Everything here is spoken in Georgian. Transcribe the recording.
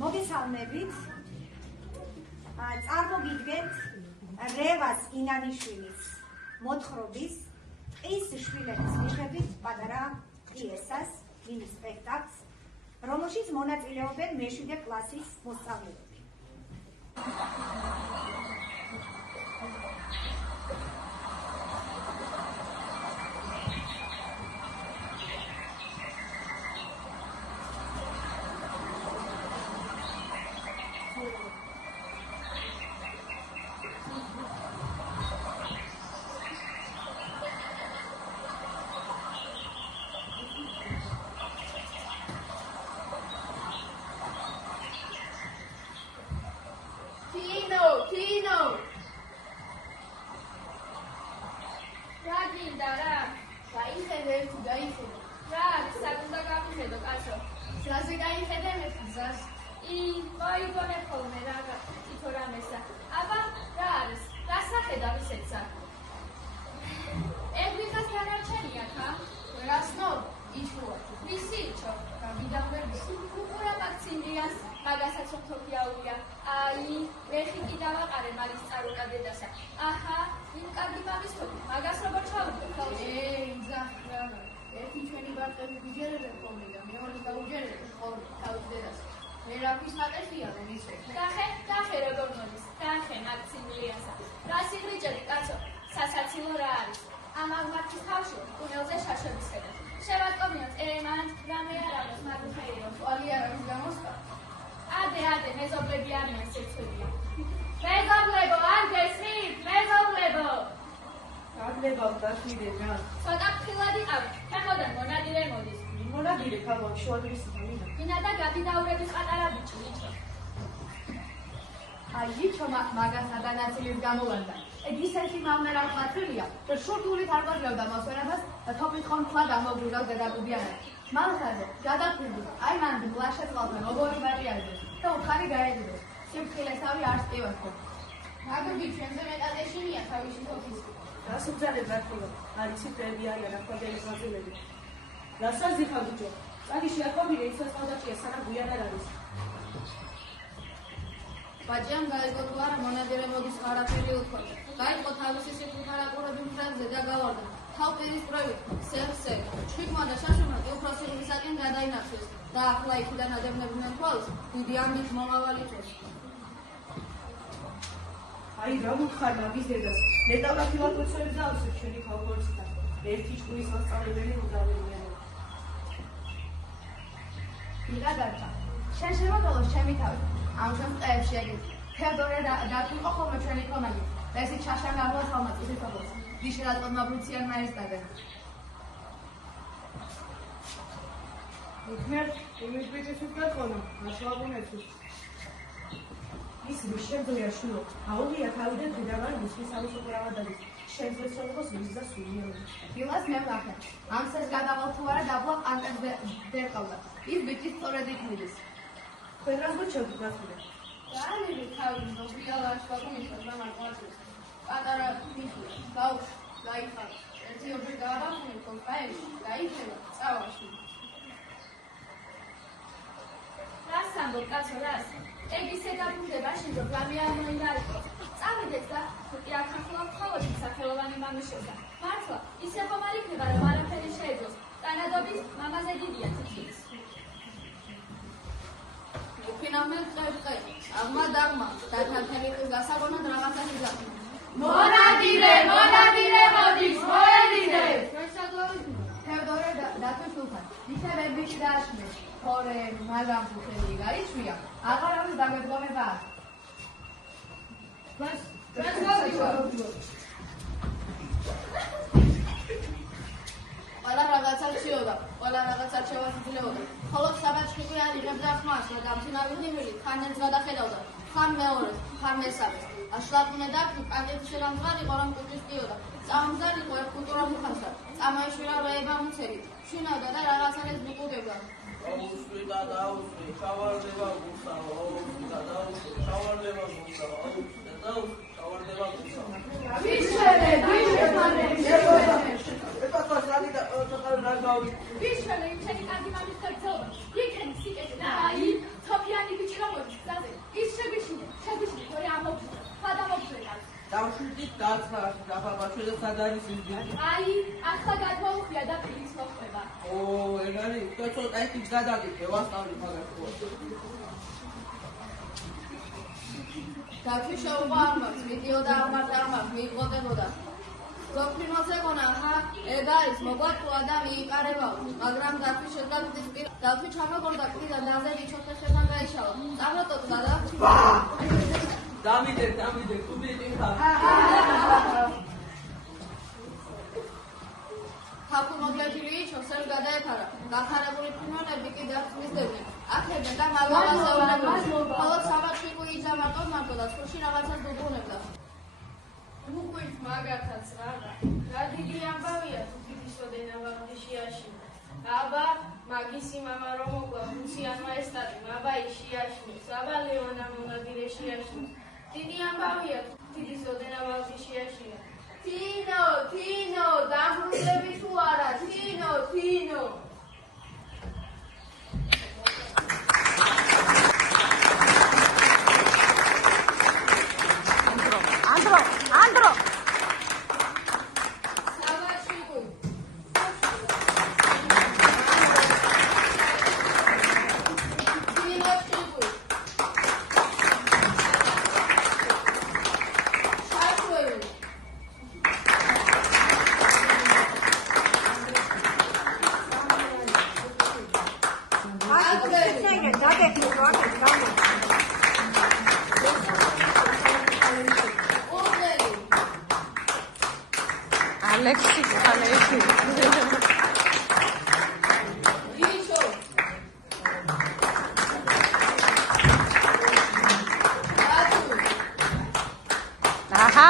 მოგესალმებით. წარმოგიდგენთ რევას ინანიშვილის მოთხრობის „ყის შვილების მიხედვით პატარა პიესას, მინი სპექტაკლს, რომელშიც მონაწილეობენ მე-7 კლასის მოსწავლეები. Vishwele, you take it as you manage to tell them. You can see it. Nah, you top you and you can საათი დახაბაშვე და სად არის იგი? აი, ახლა გადმოუხია და ფილის მოხდება. ო, ეგ არის, უკვე ცოტა ისიც გადაგიქე, ვასწავლი მაგას. დათვი შეუყო არ მაქვს, მიდიოდა არ მაქვს, მიიღოდებოდა. გოფრინოზე გონა, ხა, ეგ არის, მოგვაწვა და მიიყარებაო, მაგრამ დათვი შედგავდის პირ, დათვი ჩამოგორდა პირიდან დაზე ვიჩოხე შეხან გაიშალა. წამოტოწდა და დავიდე, კუბიტი ხარ. ხალხმოგლეჯილი ჩოსელ გადაეფარა. გახარებული ფრინველები კიდევ მისდევდნენ. აქებდნენ და მაღალაზეუნებდნენ. ხოლო საბაჭყვი იძამარტო მარტო და ცხრში რაღაცას დუღუნებდა. უყვით მაგათაც რაღა. რა დიდი ამბავია თვითისოდენა ვაღიშიაში. აბა მაგისი მამა რომ მოკლა მუსიანმა ესტატი მაბაი შეაშნოს. აბა ლეონა მონადირე შეაშნოს. დიდი ამბავია თვითისოდენა ვაღიშიაში. თინო, დამბრუნდები თუ არა, თინო. ანდრო. საბაჭყვი. თინოჭყვი. შაჭყვი. ალექსი იშო. აჰა